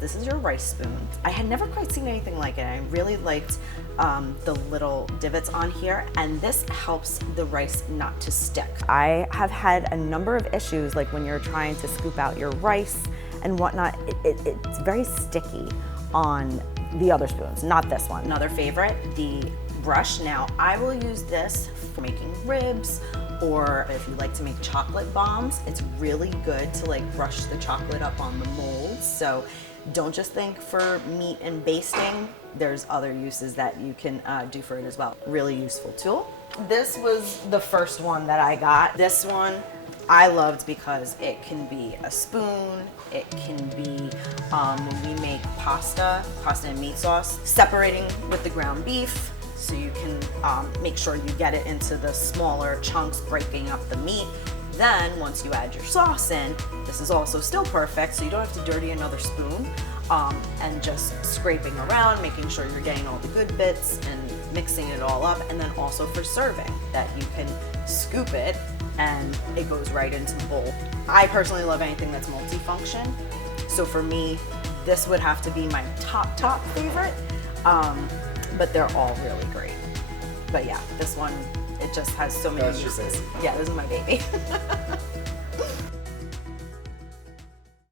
This is your rice spoon. I had never quite seen anything like it. I really liked the little divots on here, and this helps the rice not to stick. I have had a number of issues, like when you're trying to scoop out your rice and whatnot, it's very sticky on the other spoons, not this one. Another favorite, the brush. Now, I will use this for making ribs, or if you like to make chocolate bombs, it's really good to like brush the chocolate up on the molds. So don't just think for meat and basting, there's other uses that you can do for it as well. Really useful tool. This was the first one that I got. This one I loved because it can be a spoon, it can be when we make pasta and meat sauce, separating with the ground beef, so you can make sure you get it into the smaller chunks, breaking up the meat. Then once you add your sauce in, this is also still perfect, so you don't have to dirty another spoon, and just scraping around, making sure you're getting all the good bits and mixing it all up. And then also for serving, that you can scoop it and it goes right into the bowl. I personally love anything that's multifunction, so for me, this would have to be my top favorite, but they're all really great. But yeah, this one, it just has so many uses. Yeah, this is my baby.